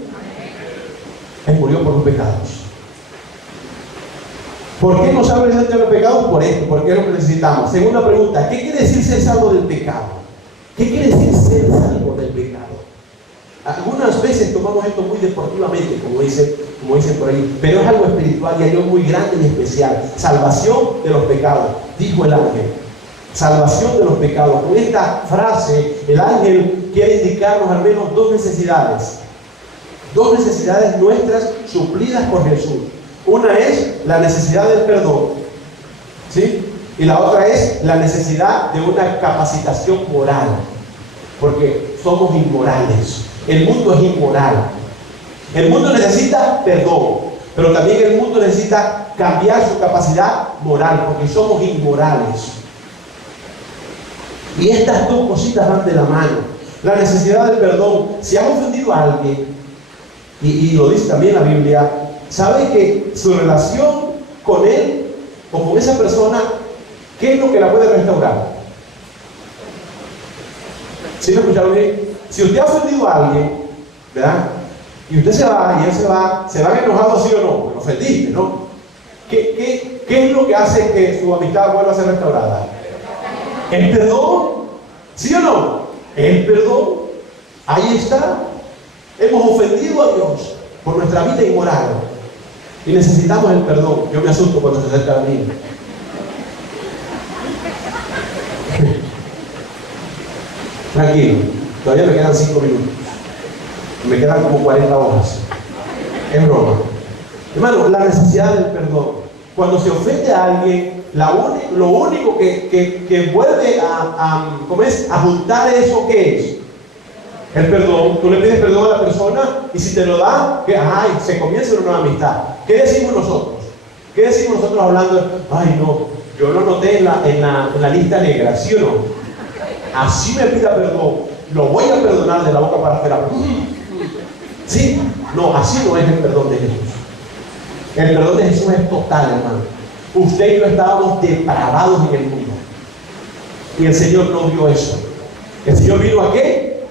Él murió por los pecados. ¿Por qué nos salva el Señor de los pecados? Por esto, porque es lo que necesitamos. Segunda pregunta, ¿qué quiere decir ser salvo del pecado? ¿Qué quiere decir ser salvo del pecado? Algunas veces tomamos esto muy deportivamente, como dicen por ahí, pero es algo espiritual y algo muy grande y especial. Salvación de los pecados, dijo el ángel. Salvación de los pecados. Con esta frase, el ángel quiere indicarnos al menos dos necesidades. Dos necesidades nuestras suplidas por Jesús. Una es la necesidad del perdón, ¿sí? Y la otra es la necesidad de una capacitación moral, porque somos inmorales. El mundo es inmoral. El mundo necesita perdón, pero también el mundo necesita cambiar su capacidad moral, porque somos inmorales. Y estas dos cositas van de la mano. La necesidad del perdón. Si has ofendido a alguien, y lo dice también la Biblia, sabe que su relación con él o con esa persona, ¿qué es lo que la puede restaurar? ¿Sí me escucharon bien? Si usted ha ofendido a alguien, ¿verdad? Y usted se va, y él se va, ¿se van enojados sí o no? Lo ofendiste, ¿no? ¿Qué es lo que hace que su amistad vuelva a ser restaurada? ¿El perdón? ¿Sí o no? El perdón. Ahí está. Hemos ofendido a Dios por nuestra vida inmoral y necesitamos el perdón. Yo me asusto cuando se acerca a mí. Tranquilo, todavía me quedan 5 minutos. Me quedan como 40 hojas. Es broma. Hermano, la necesidad del perdón. Cuando se ofende a alguien, lo único que vuelve a juntar eso, ¿qué es? El perdón. Tú le pides perdón a la persona y si te lo da, se comienza una nueva amistad. ¿Qué decimos nosotros? ¿Qué decimos nosotros hablando? Ay, no, yo lo noté en la lista negra, ¿sí o no? Así me pida perdón, lo voy a perdonar de la boca para afuera. ¿Sí? No, así no es el perdón de Jesús. El perdón de Jesús es total, hermano. Usted y yo estábamos depravados en el mundo. Y el Señor no dio eso. El Señor vino ¿a qué?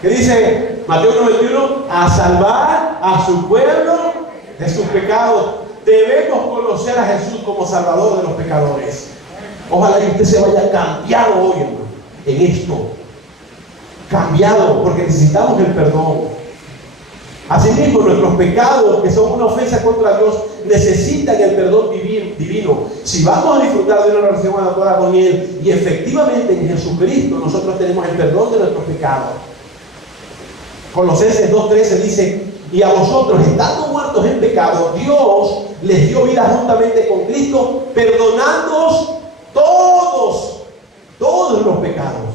¿Qué dice Mateo 91? A salvar a su pueblo de sus pecados. Debemos conocer a Jesús como Salvador de los pecadores. Ojalá que usted se vaya cambiado hoy, hermano, en esto. Cambiado, porque necesitamos el perdón. Asimismo, nuestros pecados, que son una ofensa contra Dios, necesitan el perdón divino. Si vamos a disfrutar de una relación adecuada con Él, y efectivamente en Jesucristo nosotros tenemos el perdón de nuestros pecados. Colosenses 2:13 dice: y a vosotros, estando muertos en pecado, Dios les dio vida juntamente con Cristo, perdonándoos todos los pecados.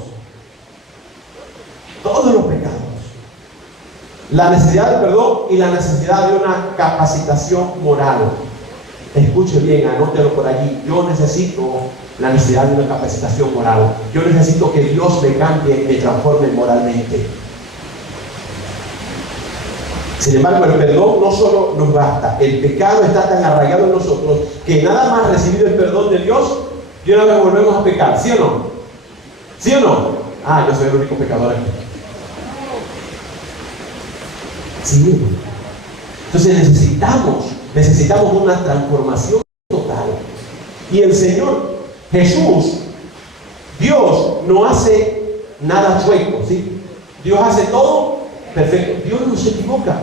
Todos los pecados. La necesidad del perdón y la necesidad de una capacitación moral. Escuche bien, anótelo por allí. Yo necesito la necesidad de una capacitación moral. Yo necesito que Dios me cambie, me transforme moralmente. Sin embargo, el perdón no solo nos basta. El pecado está tan arraigado en nosotros que nada más recibido el perdón de Dios, de una vez volvemos a pecar. ¿Sí o no? ¿Sí o no? Yo soy el único pecador aquí. Sí. Entonces necesitamos una transformación total. Y el Señor Jesús, Dios no hace nada chueco, ¿sí? Dios hace todo perfecto. Dios no se equivoca.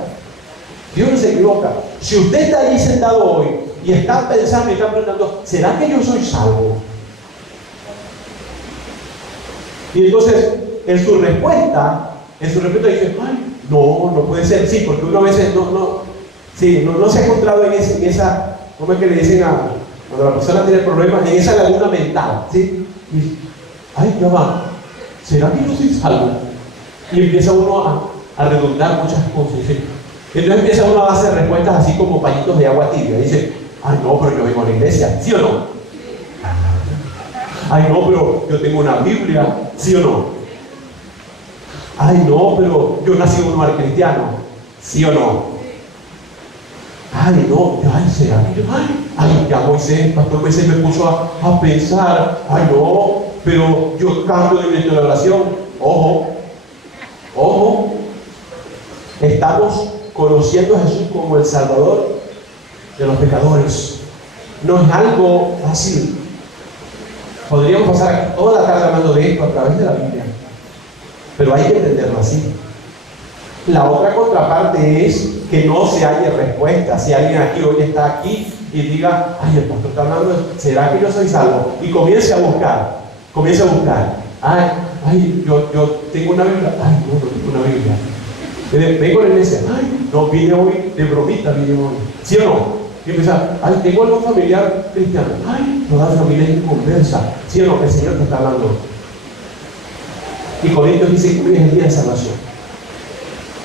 Dios no se equivoca. Si usted está ahí sentado hoy y está pensando y está preguntando, ¿será que yo soy salvo? Y entonces, en su respuesta dice, ay, no puede ser, sí, porque uno a veces no se ha encontrado en esa, ¿cómo es que le dicen cuando la persona tiene problemas? En esa laguna mental, ¿sí? Y, ay, ya va, ¿será que yo soy salvo? Y empieza uno a redundar muchas cosas, ¿sí? Entonces empieza uno a hacer respuestas así como pañitos de agua tibia. Dice, ay no, pero yo vengo a la iglesia, ¿sí o no? Ay no, pero yo tengo una Biblia, ¿sí o no? Ay no, pero yo nací en un hogar cristiano, ¿sí o no? Ay no, ay, ¿será que yo? Ay, ya Moisés, Pastor Moisés me puso a pensar, ay no, pero yo canto en la oración. Ojo, estamos conociendo a Jesús como el Salvador de los pecadores. No es algo fácil. Podríamos pasar aquí toda la tarde hablando de esto a través de la Biblia, pero hay que entenderlo así. La otra contraparte es que no se haya respuesta. Si alguien aquí hoy está aquí y diga, ay, el pastor está hablando, ¿será que yo soy salvo? Y comience a buscar. Ay, yo tengo una Biblia. Ay, no tengo una Biblia. Vengo a la iglesia, ay, no, vine hoy de bromita, ¿sí o no? Y empieza, ay, tengo algún familiar cristiano, ay, toda la familia es inconversa, ¿sí o no? Que el Señor te está hablando. Y Corintios dice que hoy es el día de salvación.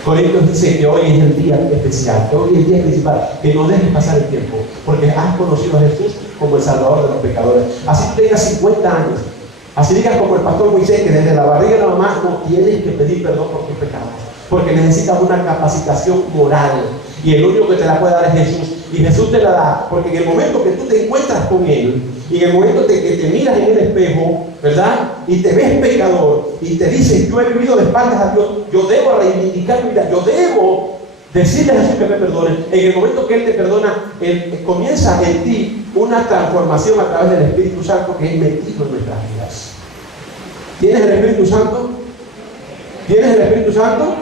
Corintios dice que hoy es el día especial, que hoy es el día principal, que no dejes pasar el tiempo, porque has conocido a Jesús como el Salvador de los pecadores. Así tengas 50 años, así digas como el pastor Moisés, que desde la barriga de la mamá no tienes que pedir perdón por tus pecados, porque necesitas una capacitación moral, y el único que te la puede dar es Jesús, y Jesús te la da, porque en el momento que tú te encuentras con Él, y en el momento que te miras en el espejo, ¿verdad? Y te ves pecador, y te dices, yo he vivido de espaldas a Dios, yo debo reivindicar mi vida, yo debo decirle a Jesús que me perdone. En el momento que Él te perdona, comienza en ti una transformación a través del Espíritu Santo que es metido en nuestras vidas. ¿Tienes el Espíritu Santo? ¿Tienes el Espíritu Santo?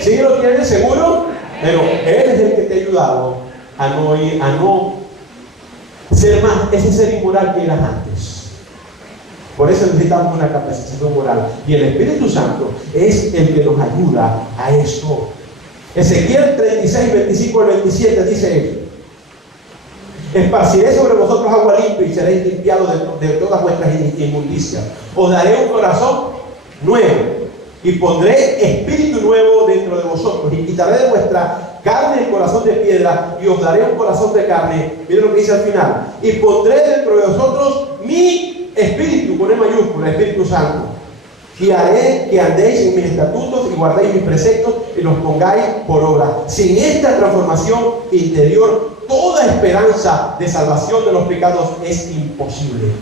¿Sí lo tienes seguro? Pero Él es el que te ha ayudado a no ser más ese ser inmoral que eras antes. Por eso necesitamos una capacitación moral. Y el Espíritu Santo es el que nos ayuda a esto. Ezequiel 36, 25 al 27 dice: esparciré sobre vosotros agua limpia y seréis limpiados de todas vuestras inmundicias. Os daré un corazón nuevo y pondré espíritu nuevo dentro de vosotros, y quitaré de vuestra carne el corazón de piedra y os daré un corazón de carne. Miren lo que dice al final: y pondré dentro de vosotros mi espíritu, con E mayúscula, Espíritu Santo, y haré que andéis en mis estatutos y guardéis mis preceptos y los pongáis por obra. Sin esta transformación interior, toda esperanza de salvación de los pecados es imposible.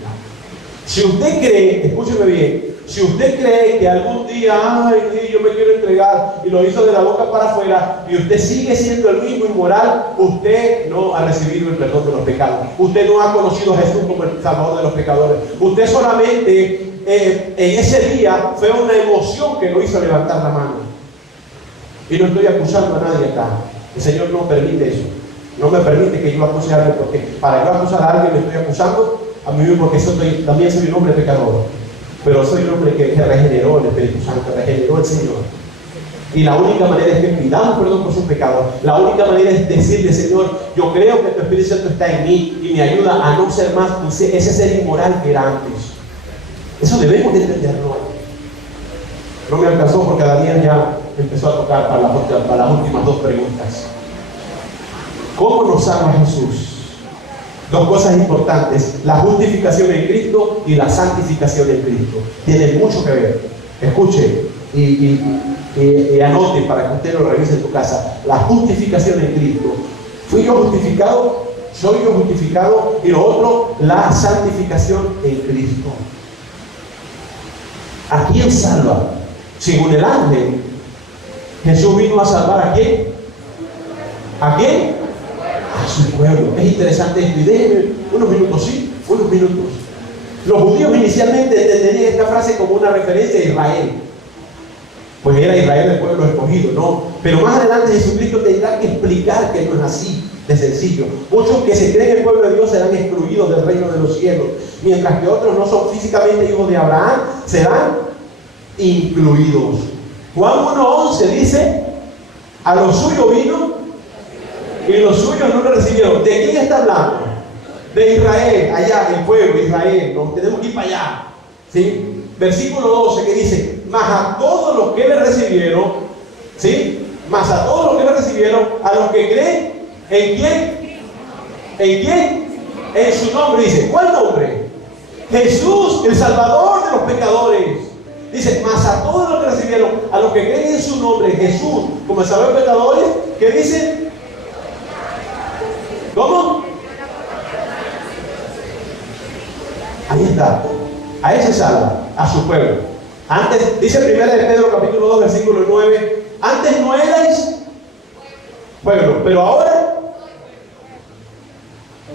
Si usted cree, escúcheme bien, si usted cree que algún día, ay, sí, yo me quiero entregar, y lo hizo de la boca para afuera, y usted sigue siendo el mismo inmoral, usted no ha recibido el perdón de los pecados. Usted no ha conocido a Jesús como el Salvador de los pecadores. Usted solamente en ese día fue una emoción que lo hizo levantar la mano. Y no estoy acusando a nadie acá. El Señor no permite eso. No me permite que yo acuse a alguien, porque para yo acusar a alguien me estoy acusando a mí mismo, porque también soy un hombre pecador. Pero soy un hombre que regeneró el Espíritu Santo, regeneró el Señor. Y la única manera es que pidamos perdón por sus pecados. La única manera es decirle: Señor, yo creo que tu Espíritu Santo está en mí y me ayuda a no ser más ese ser inmoral que era antes. Eso debemos de entenderlo. No me alcanzó porque Daniel ya empezó a tocar para las últimas dos preguntas. ¿Cómo nos salva Jesús? Dos cosas importantes: la justificación en Cristo y la santificación en Cristo. Tienen mucho que ver. Escuche y anote para que usted lo revise en tu casa. La justificación en Cristo. ¿Fui yo justificado? ¿Soy yo justificado? Y lo otro, la santificación en Cristo. ¿A quién salva? Según el ángel, Jesús vino a salvar ¿a quién? ¿A quién? A su pueblo. Es interesante esto, y déjenme unos minutos, ¿sí? Unos minutos. Los judíos inicialmente entenderían esta frase como una referencia a Israel. pues era Israel el pueblo escogido, ¿no? Pero más adelante Jesucristo tendrá que explicar que no es así de sencillo. Muchos que se creen el pueblo de Dios serán excluidos del reino de los cielos, mientras que otros no son físicamente hijos de Abraham, serán incluidos. Juan 1:11 dice: a los suyos vino y los suyos no lo recibieron. ¿De quién está hablando? De Israel, allá, el pueblo, Israel. Nos tenemos que ir para allá, ¿sí? Versículo 12 que dice: mas a todos los que le recibieron, ¿sí? Mas a todos los que le recibieron, a los que creen, ¿en quién? ¿En quién? En su nombre. Dice, ¿cuál nombre? Jesús, el Salvador de los pecadores. Dice, mas a todos los que recibieron, a los que creen en su nombre, Jesús, como el Salvador de los pecadores, ¿qué dice? ¿Cómo? Ahí está. A ese salva, a su pueblo. Antes, dice 1 de Pedro capítulo 2, versículo 9, antes no erais pueblo, pero ahora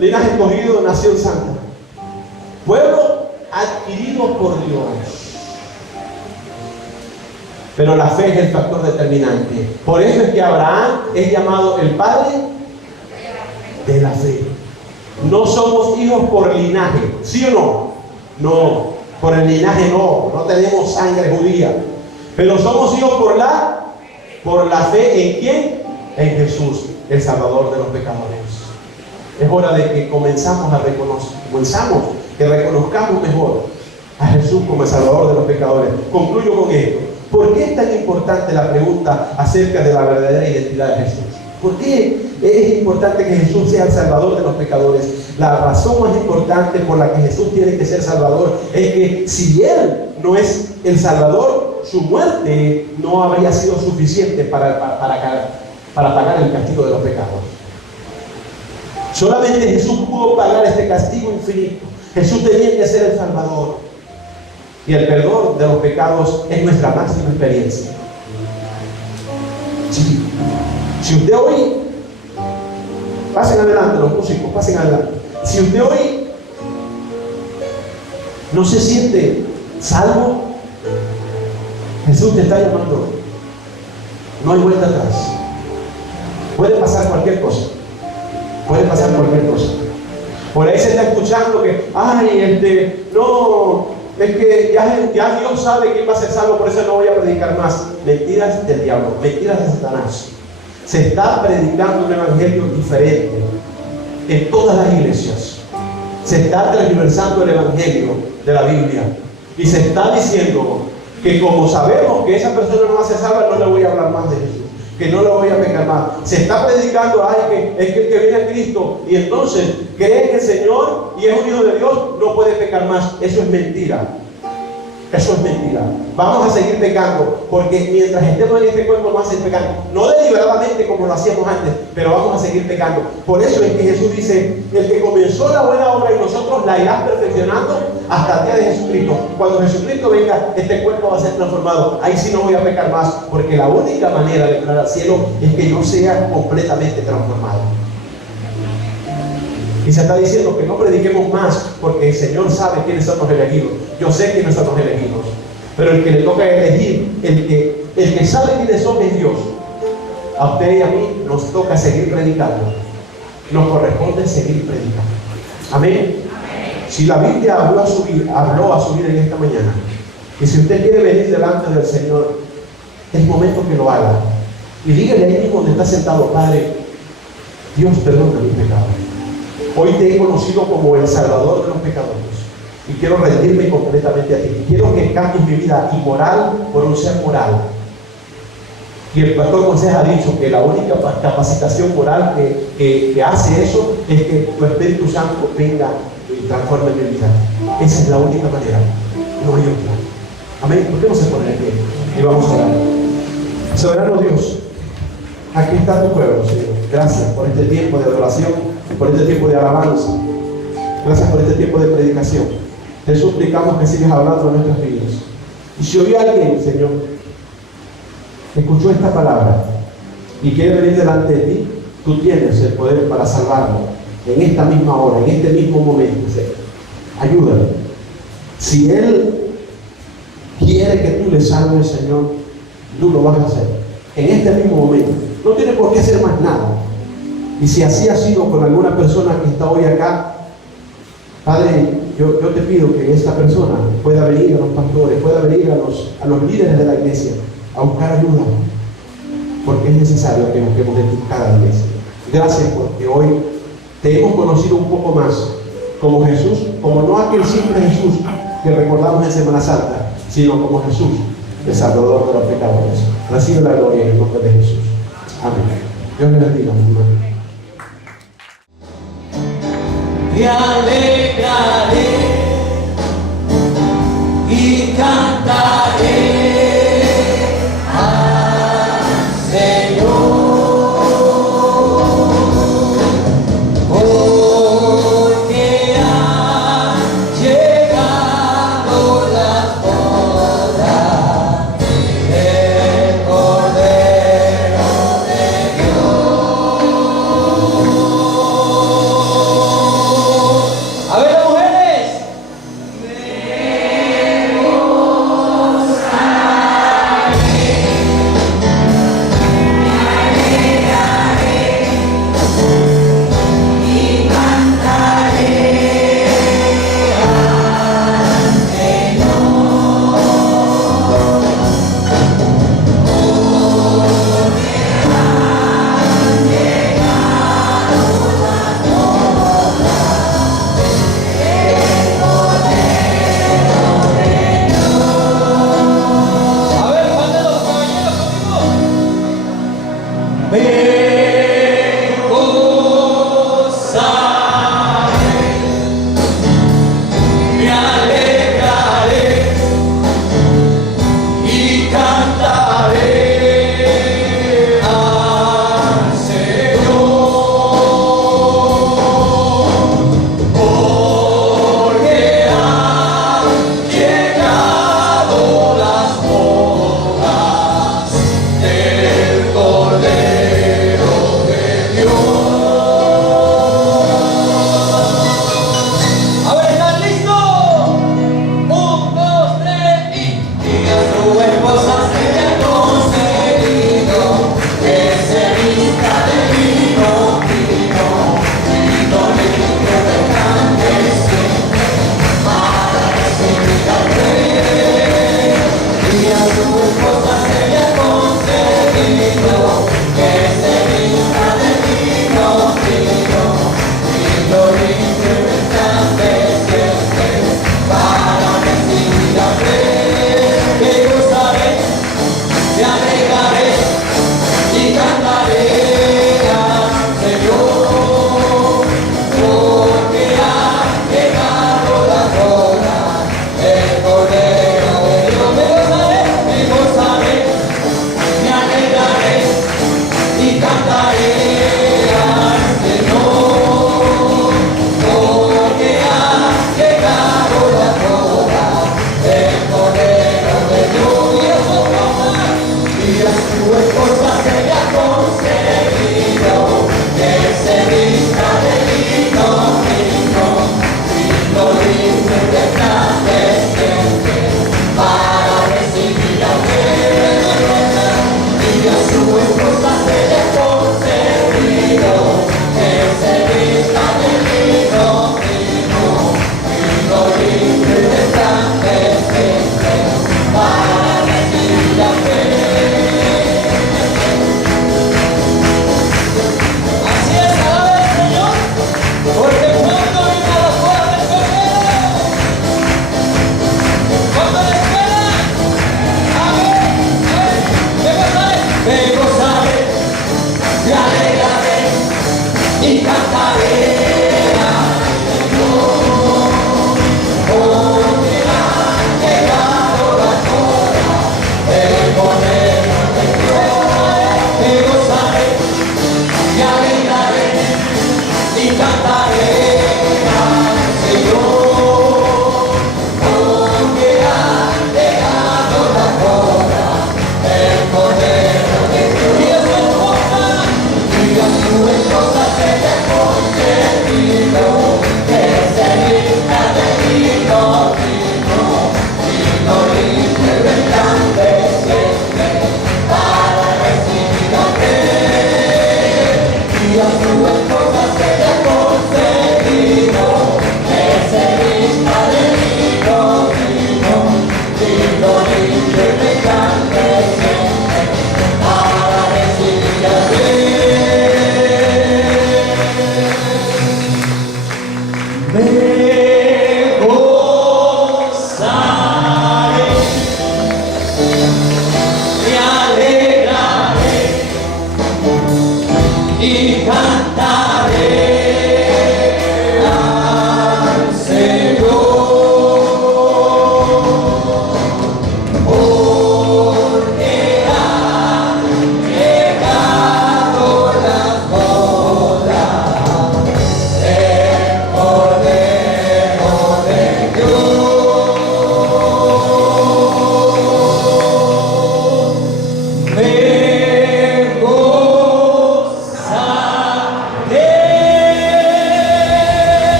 linaje escogido, nación santa, pueblo adquirido por Dios. Pero la fe es el factor determinante. Por eso es que Abraham es llamado el padre de la fe. No somos hijos por linaje, ¿sí o no? No, por el linaje no tenemos sangre judía. Pero somos hijos por la fe. ¿En quién? En Jesús, el Salvador de los pecadores. Es hora de que comenzamos que reconozcamos mejor a Jesús como el Salvador de los pecadores. Concluyo con esto. ¿Por qué es tan importante la pregunta acerca de la verdadera identidad de Jesús? ¿Por qué es importante que Jesús sea el Salvador de los pecadores? La razón más importante por la que Jesús tiene que ser Salvador es que si Él no es el Salvador, su muerte no habría sido suficiente para pagar el castigo de los pecados. Solamente Jesús pudo pagar este castigo infinito. Jesús tenía que ser el Salvador. Y el perdón de los pecados es nuestra máxima experiencia. Sí. Si usted hoy, pasen adelante los músicos, pasen adelante. Si usted hoy no se siente salvo, Jesús te está llamando. No hay vuelta atrás. Puede pasar cualquier cosa. Puede pasar cualquier cosa. Por ahí se está escuchando que, no, es que ya Dios sabe quién va a ser salvo, por eso no voy a predicar más. Mentiras del diablo, mentiras de Satanás. Se está predicando un evangelio diferente en todas las iglesias. Se está transversando el evangelio de la Biblia y se está diciendo que como sabemos que esa persona no va a ser salva, no le voy a hablar más de Jesús, que no le voy a pecar más. Se está predicando, que es que el que viene a Cristo y entonces cree en el Señor y es un hijo de Dios, no puede pecar más. Eso es mentira. Eso es mentira. Vamos a seguir pecando, porque mientras estemos en este cuerpo vamos a seguir pecando. No deliberadamente como lo hacíamos antes, pero vamos a seguir pecando. Por eso es que Jesús dice, el que comenzó la buena obra y nosotros la irás perfeccionando hasta el día de Jesucristo. Cuando Jesucristo venga, este cuerpo va a ser transformado. Ahí sí no voy a pecar más, porque la única manera de entrar al cielo es que yo sea completamente transformado. Y se está diciendo que no prediquemos más, porque el Señor sabe quiénes son los elegidos. Yo sé quiénes son los elegidos, pero el que le toca elegir, el que sabe quiénes son, es Dios. A usted y a mí nos toca seguir predicando. Nos corresponde seguir predicando. Amén. Si la Biblia habló a su vida en esta mañana, y si usted quiere venir delante del Señor, es momento que lo haga. Y dígale ahí mismo donde está sentado: Padre, Dios perdona mis pecados. Hoy te he conocido como el Salvador de los pecadores y quiero rendirme completamente a ti. Quiero que cambies mi vida inmoral por un ser moral. Y el pastor Moisés ha dicho que la única capacitación moral que hace eso es que tu Espíritu Santo venga y transforme mi vida. Esa es la única manera, no hay otra. Amén. ¿Por qué no se pone de pie? Y vamos a orar. Soberano Dios, aquí está tu pueblo, Señor. Gracias por este tiempo de adoración, por este tiempo de alabanza. Gracias por este tiempo de predicación. Te suplicamos que sigas hablando en nuestras vidas. Y si hoy alguien, Señor, escuchó esta palabra y quiere venir delante de ti, tú tienes el poder para salvarlo en esta misma hora, en este mismo momento, Señor. Ayúdale. Si él quiere que tú le salves, Señor, Tú lo vas a hacer en este mismo momento. No tiene por qué ser más nada. Y si así ha sido con alguna persona que está hoy acá, Padre, yo te pido que esta persona pueda venir a los pastores, pueda venir a los líderes de la iglesia a buscar ayuda, porque es necesario que busquemos en cada iglesia. Gracias porque hoy te hemos conocido un poco más como Jesús, como no aquel simple Jesús que recordamos en Semana Santa, sino como Jesús, el Salvador de los pecadores. Recibe la gloria en el nombre de Jesús. Amén. Dios me bendiga. Me alegraré y cantaré.